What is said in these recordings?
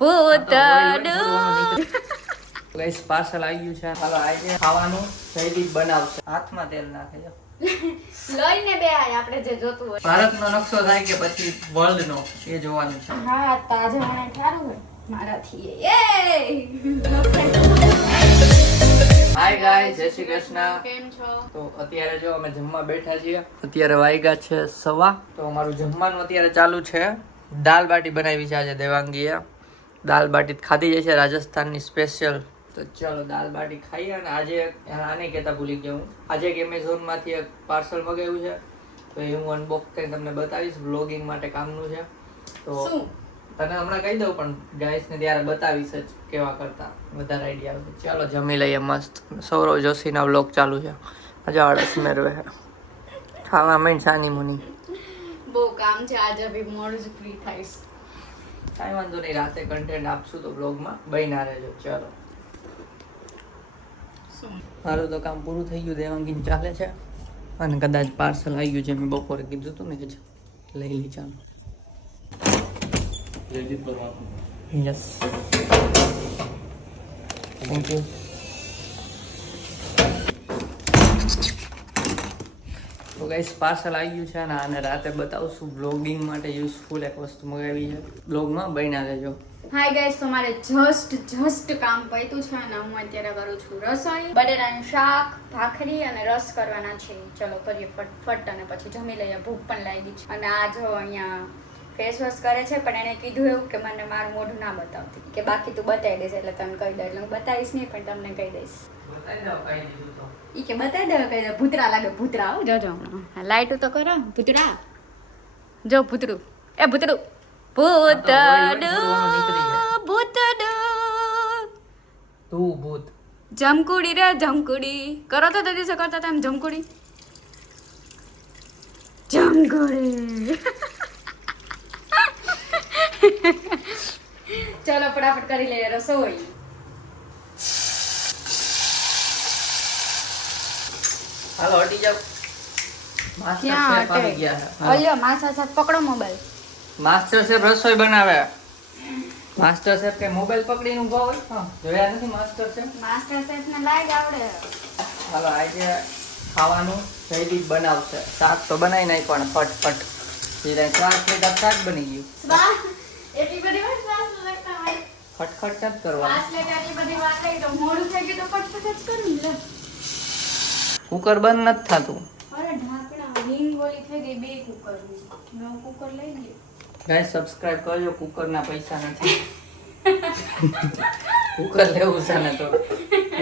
પૂતળું guys parcel આવી ગયું છે. હાલો આજે ખાવાનું જયદીપ બનાવશે. હાથમાં તેલ નાખે લઈને બે આય આપણે જે જોતું હોય. ભારતનો નકશો થાય કે પછી વર્લ્ડ નો એ જોવાનું છે. હા તાજા મને ઠારું હોય. મારાથી એ. હાય ગાય જય શ્રી કૃષ્ણ. કેમ છો? તો અત્યારે જો અમે જમવા બેઠા છીએ. અત્યારે વાયગા છે સવા. તો અમારું જમવાનું અત્યારે ચાલુ છે. દાલ બાટી બનાવી છે આજે દેવાંગીએ. દાલ બાટી ખાધી જશે રાજસ્થાનની સ્પેશિયલ તો ચલો દાલ બાટી ખાઈએ અને આજે આને કહેતા ભૂલી ગયો હું. આજે એક એમેઝોનમાંથી એક પાર્સલ મગાવ્યું છે. તો એ હું અનબોક્સ કરીને તમને બતાવીશ. બ્લોગિંગ માટે કામનું છે. તો તને હમણાં કહી દઉં પણ ગાઈસને ત્યારે બતાવીશ જ કેવા કરતા. વધારે આઈડિયા આવે ચાલો જમી લઈએ મસ્ત. સૌરવ જોશીના વ્લોગ ચાલુ છે. મજા આળસ મેળવે ખાવા મેં સાની મુની. બહુ કામ છે. આજે બી મોડું જ ફ્રી થઈશ કાંઈ વાંધો નહીં રાતે કન્ટેન્ટ આપશું તો બ્લોગમાં બહીના રહેજો. ચાલો. મારું તો કામ પૂરું થઈ ગયું દેવાંગીને ચાલે છે. અને કદાચ પાર્સલ આવી ગયું છે મેં બપોરે કીધું હતું ને કે લઈ લઈ ચાલો. યસ થેન્ક યુ તો ગાઈસ પાર્સલ આવી ગયું છે અને આને રાતે બતાવશું. બ્લોગિંગ માટે યુઝફુલ એક વસ્તુ મગાવી છે. બ્લોગમાં બન્યા રહેજો. હાય ગાઈસ તો મારે જસ્ટ જસ્ટ કામ પત્યું છે અને હું અત્યારે કરું છું રસોઈ. બટેટાનું શાક ભાખરી અને રસ કરવાના છે. ચલો કરીએ ફટફટ અને પછી જમી લઈએ. ભૂખ પણ લાગી છે. અને આ જો અહીંયા ફેસ વોશ કરે છે પણ એણે કીધું એવું કે મને મારું મોઢું ના બતાવતી. કે બાકી તું બતાવી દઈશ એટલે તને કહી દઉં. એટલે હું બતાવીશ નહીં પણ તમને કહી દઈશ. કઈ ઈ કે બતાવી દે કહી ભૂતરા લાગે ભૂતરા આવો જોજો. લાઈટ તો કરો. ભૂતરા. જો ભૂતરું. એ ભૂતરું. ભૂતડું ભૂતડું. તું ભૂત. જમકુડી રે જમકુડી. કરો તો તે દિવસે કરતા હતા એમ જમકુડી. જમકુડી. ચલો ફટાફટ કરી લઈએ રસોઈ. હાલો હટી જાવ માસ્ટર ક્યાં હટે? ગયા છે. અલ્યો માસા સાથે પકડો મોબાઈલ માસ્ટર શેફ રસોઈ બનાવે. માસ્ટર શેફ કે મોબાઈલ પકડીને ઊભા હોય? જોયા નથી માસ્ટર શેફ માસ્ટર શેફ ને લાગ આવડે. હાલો આજે ખાવાનું જયદીપ બનાવશે. શાક તો બનાવી નાખ પણ ફટફટ. જીરા ચાર પ્લેટ આ શાક બની ગયું. ફટફટ જ કરવાનું. કુકર બંધ નથી થતું. અરે ઢાંકણા હિંગ ગોળી થઈ ગઈ બે કુકર. મેં કુકર લઈ ગયો ગાઈસ સબસ્ક્રાઇબ કરજો કુકરના પૈસા નથી. કુકર લેવું છે ને તો.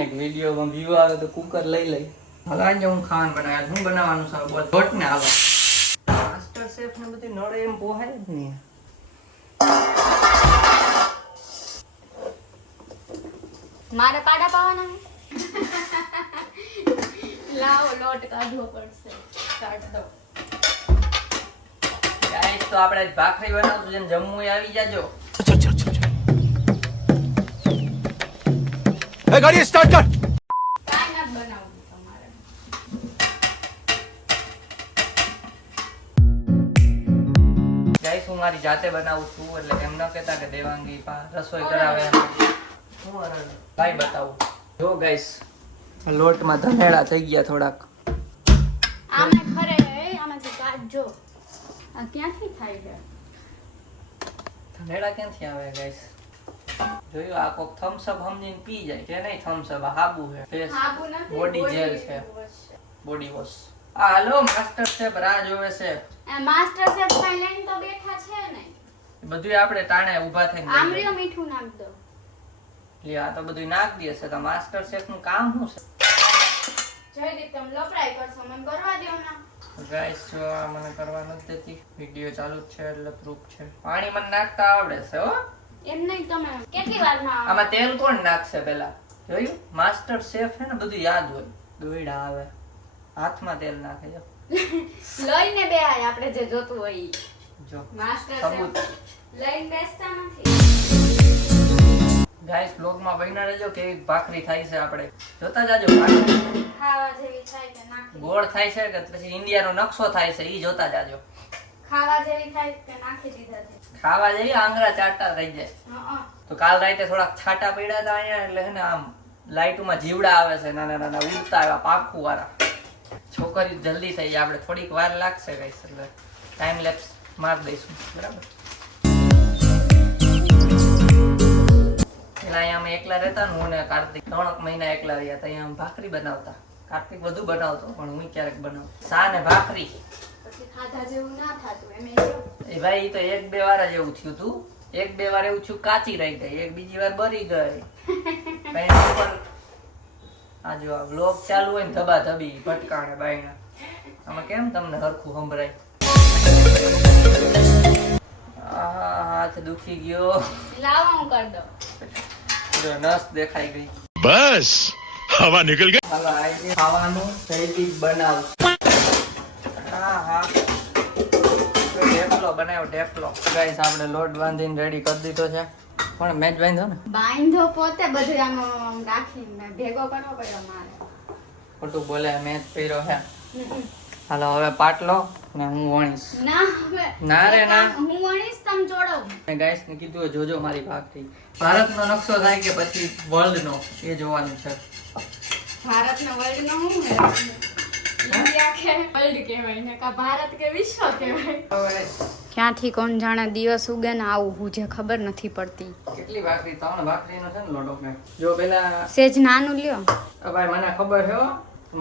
એક વિડીયોમાં વ્યૂ આવે તો કુકર લઈ લઈ. હવે આજે હું ખાવાનું બનાવ્યા. હું બનાવવાનું છે? બોલ. ભટ ને આવે માસ્ટર શેફ ને બધી નળે એમ પોહાય જ નહીં. મારે પાડા પાવાના લાવો લોટ કાઢવો પડશે. કાઢ દો. ગાઈસ તો આપણે ભાખરી બનાવશું જેને જમવું આવી જાજો. એ ગાડી સ્ટાર્ટ કર કાંઈ ના તમારે. ગાઈસ હું મારી જાતે બનાવું છું એટલે એમ ન કહેતા કે દેવાંગી પા રસોઈ કરાવે. હું ભાઈ બતાવું. જો ગાઈસ લોટમાં ધનેડા થઈ ગયા થોડાક. આમે ખરે આમાંથી કાઢજો આ ક્યાંથી થાય છે? ધનેડા ક્યાંથી આવે ગાઈસ જોયું આ કોક થમ્સ અપ હમની પી જાય કે નહીં થમ્સ અપ હાબુ છે. ફેસ હાબુ નથી બોડી જેલ છે. બોડી વોશ આ હાલો માસ્ટર શેફ રાહ જોવે છે. માસ્ટર શેફ લઈને તો બેઠા છે ને બધું આપણે ટાણે ઊભા થઈને આમરીઓ મીઠું નાખ દો. લે આ તો બધું નાખ દે છે. તો માસ્ટર શેફનું કામ શું છે? જયદીપ તમે લપડાઈ કરશો. મને કરવા દો ના ગાઈસ જો આ મને કરવા નથી દેતી. વીડિયો ચાલુ છે એટલે પ્રૂફ છે. પાણી મને નાખતા આવડે છે હો. એમ નહીં તમે કેટલી વારમાં આમાં તેલ કોણ નાખશે પેલા જોયું? માસ્ટર શેફ છે ને બધું યાદ હોય. દોયડા આવે. હાથમાં તેલ નાખે જો. લઈને બે આપણે જે જોતું હોય. જો. Master chef. લઈને બેસતા નથી. ગાઈસ બ્લોગમાં બન્યા રહેજો કેવી ભાખરી થાય છે આપણે. જોતા જાજો ખાવા જેવી થાય કે નાખી ગોળ થાય છે કે પછી ઇન્ડિયાનો નકશો થાય છે ઈ જોતા જાજો. ખાવા જેવી થાય કે નાખી દીધા છે ખાવા જઈએ આંગળા ચાટા થઈ જાય. તો કાલ રાતે થોડાક છાટા પડ્યા હતા અહીંયા એટલે ને આમ લાઇટોમાં જીવડા આવે છે નાના નાના ઉડતા આવ્યા પાખું વાળા છોકરી જલ્દી થઈ જાય આપણે થોડીક વાર લાગશે કઈશ એટલે ટાઈમ લેપ્સ માર દઈશું બરાબર? અહીંયા અમે એકલા રહેતા ને હું ને કાર્તિક. ત્રણ મહિના એકલા રહ્યા હતા. અહીંયા ભાખરી બનાવતા. કાર્તિક વધુ બનાવતો પણ હું ક્યારેક બનાવ સા ને ભાખરી? એ ભાઈ તો એક બે વાર જ એવું થયું તું. એક બે વાર એવું થયું કાચી રહી ગઈ. એક બીજી વાર બરી ગઈ. આ જો આ vlog ચાલુ હોય ને ધબા ધબી ભટકાણે બાયણા. આમાં કેમ તમને હરખું સંભળાય? હાથ દુખી ગયો. લાવો હું કરી દઉં. તો નસ દેખાઈ ગઈ. બસ હવા નીકળ ગઈ. રેડી કરી દીધો છે. પણ મેચ બાંધો ને? બાંધો પોતે બધું આમ રાખીને ભેગો કરવો પડ્યો મારે. ખોટું બોલે મેચ પહેર્યો હે. હાલો હવે પાટલો ને હું વણીશ. ના હવે રે, ના. હું વણીશ તમ જોડો. મેં ગાઈસ ને કીધું હોય, જોજો મારી ભાગથી. ભારતનો નકશો થાય કે પછી વર્લ્ડનો એ જોવાનું છે. ભારતનો વર્લ્ડ નો? હું? ઇન્ડિયા કે વર્લ્ડ કહેવાય ને કા ભારત કે વિશ્વ કહેવાય? ક્યાંથી કોણ જાણે દિવસ ઉગે ને આવું હું જે ખબર નથી પડતી. કેટલી ભાખરી? ત્રણ ભાખરીનો છે ને લોટો મેં. જો પેલા સેજ નાનું લ્યો. અ ભાઈ મને ખબર છે હો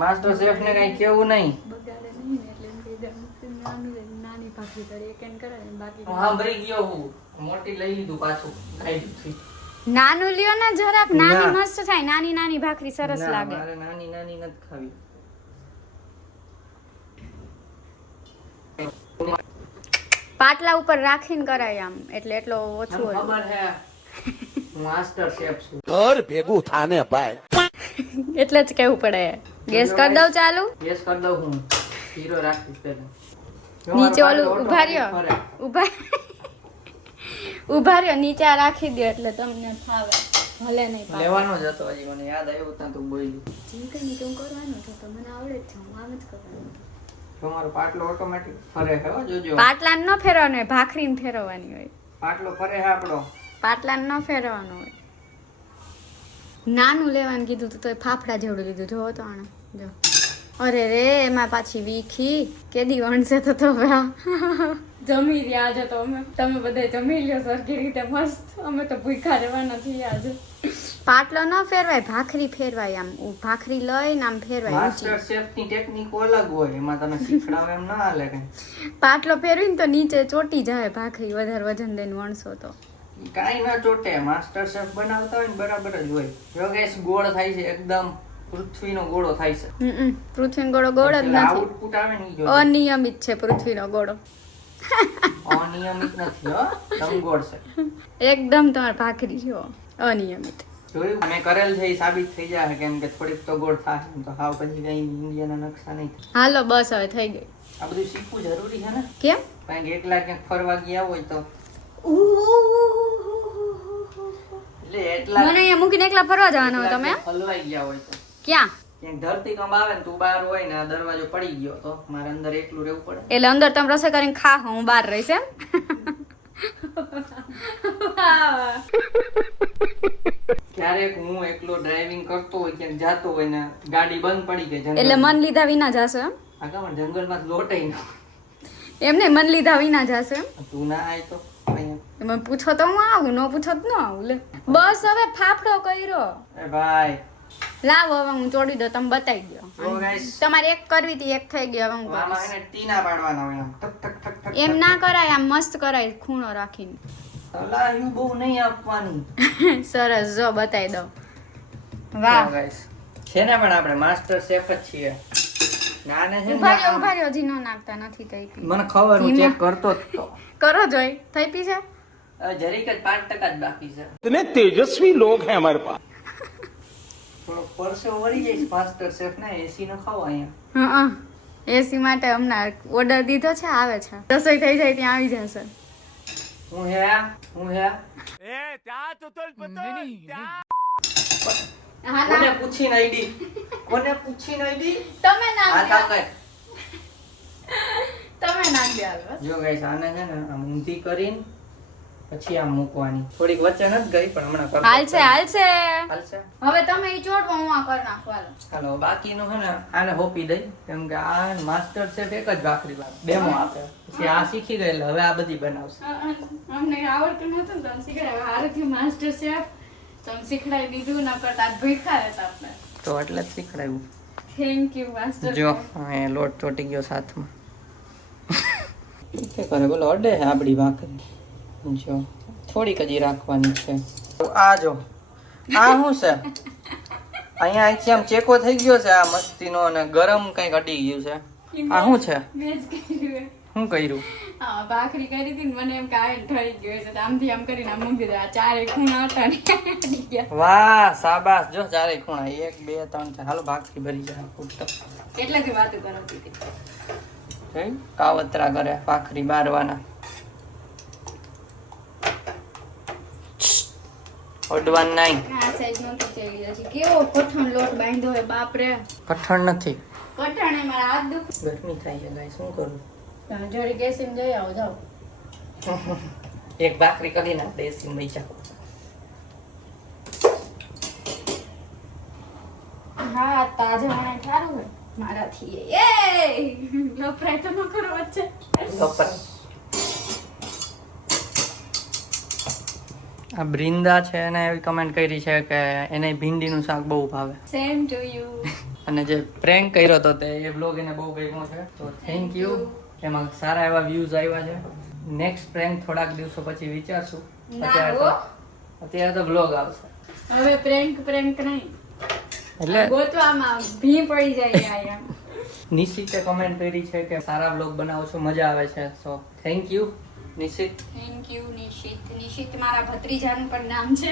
માસ્ટર શેફ ને કઈ કેવું નહીં બગાડે નહીં ને એટલે એમ કહી દે નાની નાની ભાખરી કરી એક એન કરે બાકી સાંભળી ગયો હું. મોટી લઈ લીધું પાછું ખાઈ લીધું નાનું લ્યો ને જરાક નાની મસ્ત થાય નાની નાની ભાખરી સરસ લાગે. મારે નાની નાની નથી ખાવી. પાટલા ઉપર રાખીને કરાય આમ એટલે એટલો ઓછું હોય. ખબર છે હું માસ્ટર શેફ છું. ઘર ભેગું થાને ભાઈ. એટલે જ કેવું પડે. ગેસ કરી દઉં ચાલુ? ગેસ કરી દઉં હું. હીરો રાખીશ પહેલા. જો નીચે ઓલું ઊભા રહ્યો ઊભા ઊભા રહ્યો નીચે રાખી દો એટલે તમને ફાવે. ભલે નહીં લેવાનો જ હતો હજી મને યાદ આવ્યું ત્યાં તું બોલ્યું. જેમ કે નીચે હું કરવાનું તો મને આવડે જ છે હું આમ જ કરવાનું તમારો પાટલો ઓટોમેટિક ફરે હે જોજો. પાટલા ન ફેરવાનો હોય ભાખરી ને ફેરવવાની હોય. પાટલો ફરે હે આપણો. પાટલા ન ફેરવાનો હોય. નાનું લેવાનું કીધું તું તોય ફાફડા જેવડું લીધું. જોવો તો આણે જો. અરે રે એમાં પાછી વીખી. કેદી વણશે તો તો જમી રહ્યા આજે તો અમે તમે બધા જમી લ્યો સરખી રીતે મસ્ત. અમે તો ભૂખા રહેવાના છીએ આજે. પાટલો ન ફેરવાય ભાખરી ફેરવાય આમ. ભાખરી લઈ ને આમ ફેરવાય માસ્ટર. શેફની ટેકનિક અલગ હોય એમાં તમે શીખડાવ એમ ના હાલે કઈ. પાટલો ફેરવીને તો નીચે ચોટી જાય ભાખરી વધારે વજન દઈને વણસો તો. કાઈ ના ચોટે માસ્ટર શેફ બનાવતા હોય ને બરાબર જ હોય. યોગેશ ગોળ થાય છે એકદમ. પૃથ્વીનો ગોળો થાય છે. હમ પૃથ્વી ગોળો ગોળ જ નથી. આઉટપુટ આવે ને જો અનિયમિત છે પૃથ્વીનો ગોળો. અનિયમિત નથી હો. લંબગોળ છે. એકદમ તમાર ભાખરી જેવો. અનિયમિત. જોયું? મેં કરેલ છે એ સાબિત થઈ જાય કેમ કે થોડીક તો ગોળ થાય તો હાવ પછી કઈ ઇન્ડિયાના નકશા નહીં હાલો બસ હવે થઈ ગઈ. આ બધું શીખવું જરૂરી છે ને? કેમ? કારણ કે એકલા ક્યાંક ફરવા ગયા હોય તો. એટલે એટલા મને અહીંયા મૂકીને એકલા ફરવા જવાના હોય તમે હલવાઈ ગયા હોય તો. ક્યાં? ધરતી ધરતીકંપ આવે ને તું બહાર હોય ને દરવાજો પડી ગયો તો મારે અંદર એકલું રહેવું પડે. એટલે અંદર તમે રસોઈ કરીને ખા હું બહાર રહીશ એમ. ક્યારેક હું એકલો ડ્રાઇવિંગ કરતો હોય ક્યાંક જાતો હોય ને ગાડી બંધ પડી ગઈ એટલે મન લીધા વિના જાશો એમ? આગળ પણ જંગલમાં લોટાઈ ન એમને મન લીધા વિના જાશો એમ? તું ના આય તો તમે પૂછો તો હું આવું ન પૂછો તો ન આવું લે. બસ હવે ફાફડો કર્યો. એ ભાઈ લાવો હવે હું ચોડી દો તમે બતાવી દો. તમારે એક કરવી હતી એક થઈ ગયો હવે હું કરીશ. એમ. ના કરાય આમ મસ્ત કરાય ખૂણો રાખીને. સરસ જો બતાવી દો છે ને પણ આપણે માસ્ટર શેફ જ છીએ. મને ખબર હું કરો જોઈ થઈ પી છે. તેજસ્વી લોક હે અમારે પાસે થોડો પરસેવો વળી જાય માસ્ટર શેફ ને એસી ન ખાઓ અહીંયા. હા એસી માટે હમણાં ઓર્ડર દીધો છે આવે છે. રસોઈ થઈ જાય ત્યાં આવી જશે. હું હે હું હે હા કોને ના પૂછીને આઈડી કોને પૂછીને આઈડી તમે આ કામ કર તમે નાખ દો જો ગાઈસ આને છે ને આમ ઊંધી કરીને પછી આમ મૂકવાની. થોડીક વચ્ચે નથી ગઈ પણ હમણાં હાલશે હાલશે હાલશે હવે તમે ઈ ચોટવો હું આ કરી નાખવાનો હાલો. બાકીનું હે ને આને હોપી દઈ કેમ કે આ માસ્ટર શેફ એક જ ભાખરી ડેમો આપે. પછી આ શીખી ગઈ એટલે હવે આ બધી બનાવશે. અમને આવડતું નતું તમે શીખડાવ્યું હારું થયું માસ્ટર શેફ. તમે શીખડાવી દીધું ના કરતા ભીખા રહેતા આપણે. તો એટલે જ શીખડાવ્યું થેન્ક યુ માસ્ટર જો અહીંયા લોટ ચોટી ગયો સાથમાં કે કરે? બોલો અડે આપડી ભાખરી. જો થોડીક હજી રાખવાની છે. તો આ જો. આ શું છે? અહીંયા અહીંથી આમ ચેકો થઈ ગયો છે આ મસ્તીનો અને ગરમ કંઈક અડી ગયું છે. આ શું છે? જ શું કર્યું? હા ભાખરી કરી હતી મને એમ કે આ ઠરી ગયો છે. તો આમથી આમ કરીને આમ મૂકી દીધા. આ ચારે ખૂણા હતા વાહ સાબાસ જો ચારે ખૂણા. એક બે ત્રણ ચાર. હાલો ભાખરી ભરી જાય. ફૂટતો એટલેથી વાતો કરો હતી કાવતરા કરે ભાખરી બારવાના ઓડવાન નહીં આ સાઈડ નહોતી ચડી હજી. કેવો કઠણ લોટ બાંધ્યો હોય બાપરે. કઠણ નથી. કઠણ એ મારા હાથ દુખ ગરમી થાય છે ગાય શું કરું? તમે જોડી કેસીને જઈ આવો જાઓ. એક ભાખરી એસી મૈચા હા તાજા મને સારું હોય. મારાથી એ. લપરાય તો ન કરો વચ્ચે. કપરા આ બ્રિંદા છે એને એવી કમેન્ટ કરી છે કે એને ભીંડીનું શાક બહુ ભાવે. સેમ ટુ યુ અને જે પ્રેન્ક કર્યો હતો તે એ બ્લોગ એને બહુ ગમ્યો છે. તો થેન્ક યુ એમાં સારા એવા વ્યૂઝ આવ્યા છે. નેક્સ્ટ પ્રેન્ક થોડાક દિવસો પછી વિચારશું. અત્યારે તો અત્યારે તો બ્લોગ આવશે. હવે પ્રેન્ક પ્રેન્ક નહીં. એટલે ગોતવામાં ભી પડી જાય આયા. નિશ્ચિતે કમેન્ટ કરી છે કે સારા બ્લોગ બનાવો છો મજા આવે છે. So thank you Nishit? Thank you Nishit. Nishit મારા ભત્રીજાનું પણ નામ છે.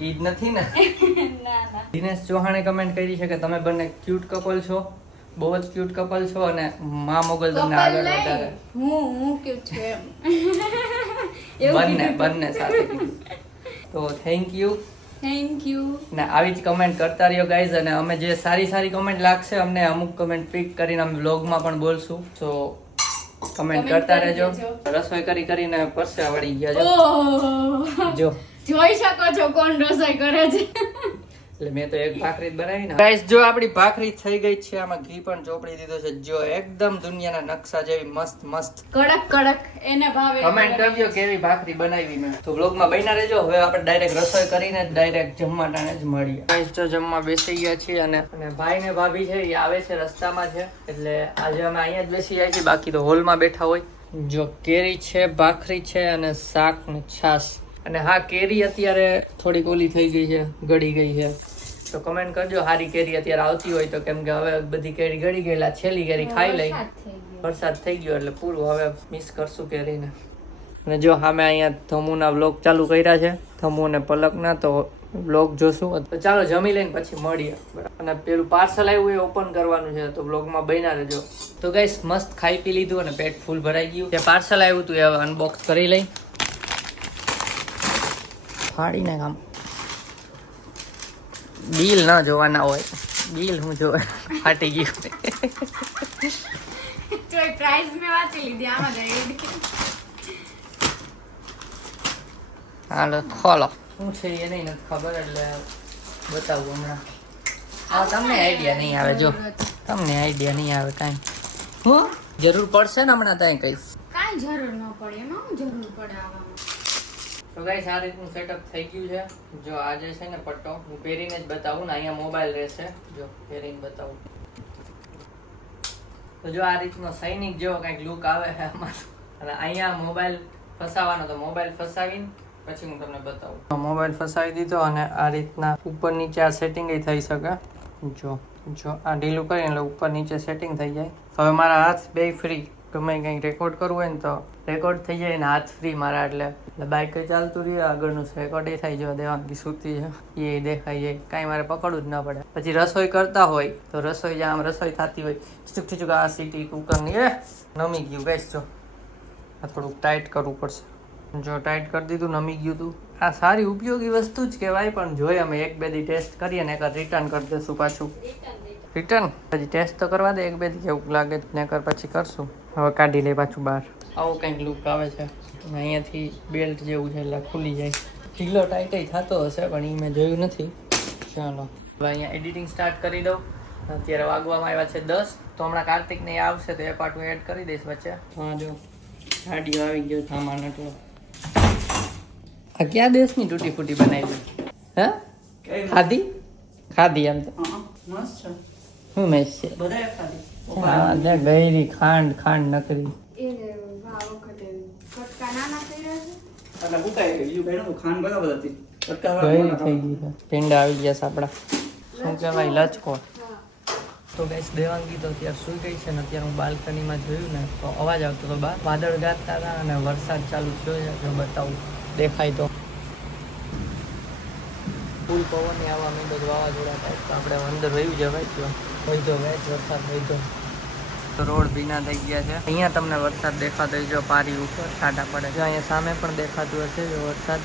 ઈ જ નથી ને? ના ના. દિનેશ ચૌહાણે કમેન્ટ કરી છે કે તમે બંને ક્યુટ કપલ છો બહુ જ ક્યુટ કપલ છો અને મા મોગલ તમને આગળ વધારે. હું હું ક્યુટ છું એમ. બંને બંને સાથે. તો થેન્ક યુ થેન્ક યુ ને આવી જ કમેન્ટ કરતા રહ્યો ગાઈઝ અને અમે જે સારી સારી કમેન્ટ લાગશે અમને અમુક કમેન્ટ પિક કરીને અમે વ્લોગમાં પણ બોલશું. તો કમેન્ટ કરતા કરી રહેજો. રસોઈ કરી કરીને પરસે વળી ગયા જો. જોઈ શકો છો કોણ રસોઈ કરે છે. એટલે મેં તો એક ભાખરી જ બનાવી ને. ગાઈસ જો આપણી ભાખરી થઈ ગઈ છે આમાં ઘી પણ ચોપડી દીધો છે. જો એકદમ દુનિયાના નકશા જેવી મસ્ત મસ્ત. કડક કડક એને ભાવે. કમેન્ટ કરજો કેવી ભાખરી બનાવી મેં. તો વ્લોગમાં બન્યા રહેજો. હવે આપણે ડાયરેક્ટ રસોઈ કરીને ડાયરેક્ટ જમવા ટાણે જ મળીએ. ગાઈસ જો જમવા બેસી ગયા છીએ અને અને ભાઈ ને ભાભી છે એ આવે છે રસ્તામાં છે. એટલે આજે અમે અહીંયા જ બેસી જાય છીએ. બાકી તો હોલમાં બેઠા હોય. જો કેરી છે ભાખરી છે અને શાક ને છાશ. અને હા કેરી અત્યારે થોડીક ઓલી થઈ ગઈ છે ગળી ગઈ છે. તો કમેન્ટ કરજો હારી કેરી અત્યારે આવતી હોય તો કેમ કે હવે બધી કેરી ગળી ગયેલા છેલ્લી કેરી ખાઈ લઈ. વરસાદ થઈ ગયો. એટલે પૂરું હવે મિસ કરશું કેરીને. અને જો સામે અહીંયા થમુના વ્લોગ ચાલુ કર્યા છે થમુ અને પલકના તો વ્લોગ જોશું. તો ચાલો જમી લઈને પછી મળીએ. અને પેલું પાર્સલ આવ્યું એ ઓપન કરવાનું છે તો વ્લોગમાં બન્યા રહેજો. તો ગાઈસ મસ્ત ખાઈ પી લીધું અને પેટ ફૂલ ભરાઈ ગયું. જે પાર્સલ આવ્યું હતું એ હવે અનબોક્સ કરી લઈ. ફાડીને કામ બિલ ના જોવાના હોય. બિલ હું જોવા ફાટી ગયું. તો પ્રાઇઝ મેં વાંચી લીધી આમાં હાલો ખોલો. શું છે એ નહીં નથી ખબર એટલે બતાવું હમણાં. હા તમને આઈડિયા નહીં આવે જો. તમને આઈડિયા નહીં આવે કાંઈ. હું જરૂર પડશે ને હમણાં ત્યાં કહીશ કાંઈ જરૂર ન પડે એમાં જરૂર પડે આવામાં? તો ગાઈસ આ રીતનું સેટઅપ થઈ ગયું છે. જો આજે છે ને પટ્ટો, હું પહેરીને જ બતાવું ને, અહીંયા મોબાઈલ રહેશે. જો, પહેરીને બતાવું. તો જો આ રીતનો સૈનિક જેવો કંઈક લુક આવે છે અને અહીંયા મોબાઈલ ફસાવાનો, તો મોબાઈલ ફસાવીને પછી હું તમને બતાવું. મોબાઈલ ફસાવી દીધો અને આ રીતના ઉપર નીચે આ સેટિંગ થઈ શકે. જો જો આ ઢીલું કરીને એટલે ઉપર નીચે સેટિંગ થઈ જાય. તો હવે મારા હાથ બે ફ્રી ગમે કંઈક રેકોર્ડ કરવું હોય ને તો રેકોર્ડ થઈ જાય ને હાથ ફ્રી મારા એટલે. એટલે બાઇક ચાલતું રહ્યું આગળનું રેકોર્ડ એ થઈ જવા દેવાનું કે સૂતી છે. એ દેખાય જાય. કાંઈ મારે પકડવું જ ન પડે. પછી રસોઈ કરતા હોય તો રસોઈ જ્યાં આમ રસોઈ થતી હોય ચૂક ચૂક આ સીટી કુકરની એ નમી ગયું. ગેસ જો. આ થોડુંક ટાઈટ કરવું પડશે. જો ટાઈટ કરી દીધું નમી ગયું તું. આ સારી ઉપયોગી વસ્તુ જ કહેવાય પણ જોઈએ અમે એક બે દી ટેસ્ટ કરીએ ને એક રિટર્ન કરી દઈશું પાછું. રિટર્ન પછી ટેસ્ટ તો કરવા દે એક બે દી કેવું લાગે ને કર પછી કરશું. હવે કાઢી લે પાછું બહાર. આવો કંઈક લુક આવે છે. અને અહીંયાથી બેલ્ટ જેવું છે એટલે ખુલી જાય. ઢીલો ટાઈટ થતો હશે પણ એ મેં જોયું નથી. ચાલો. હવે અહીંયા એડિટિંગ સ્ટાર્ટ કરી દઉં. અત્યારે વાગવામાં આવ્યા છે દસ. તો હમણાં કાર્તિક ને આવશે તો એ પાર્ટ હું એડ કરી દઈશ વચ્ચે. હા જો. ગાડીઓ આવી ગયો સામાન એટલો. આ ક્યાં દેશની તૂટી ફૂટી બનાવી હે? ખાધી? ખાધી એમ તો. મસ્ત છે. શું મેચ છે ત્યાં ગયેલી ખાંડ ખાંડ નકરી. પિંડા આવી ગયા છે આપણા. શું કહેવાય લચકો. તો ગઈશ દેવાંગી તો અત્યારે સુઈ ગઈ છે ને અત્યારે હું બાલ્કનીમાં જોયું ને તો અવાજ આવતો હતો બહાર વાદળ ગાતા હતા અને વરસાદ ચાલુ થયો છે જો બતાવું. દેખાય તો. ફૂલ પવન આવવા માંડ્યો તો વાવાઝોડા ટાઈપ તો આપણે અંદર રહ્યું જવાય તો વહીતો વેચ વરસાદ રોડ ભીના થઈ ગયા છે. અહીંયા તમને વરસાદ દેખાતો હોય જો પારી ઉપર છાંટા પડે જો અહીંયા સામે પણ દેખાતું હશે જો વરસાદ.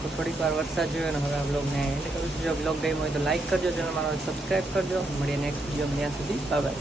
તો થોડીક વાર વરસાદ જોયો ને હવે આ બ્લોગને એન્ડ કરું છું. જો બ્લોગ ગઈ હોય તો લાઈક કરજો ચેનલમાં સબસ્ક્રાઈબ કરજો. મળીએ નેક્સ્ટ વીડિયો ત્યાં સુધી બાય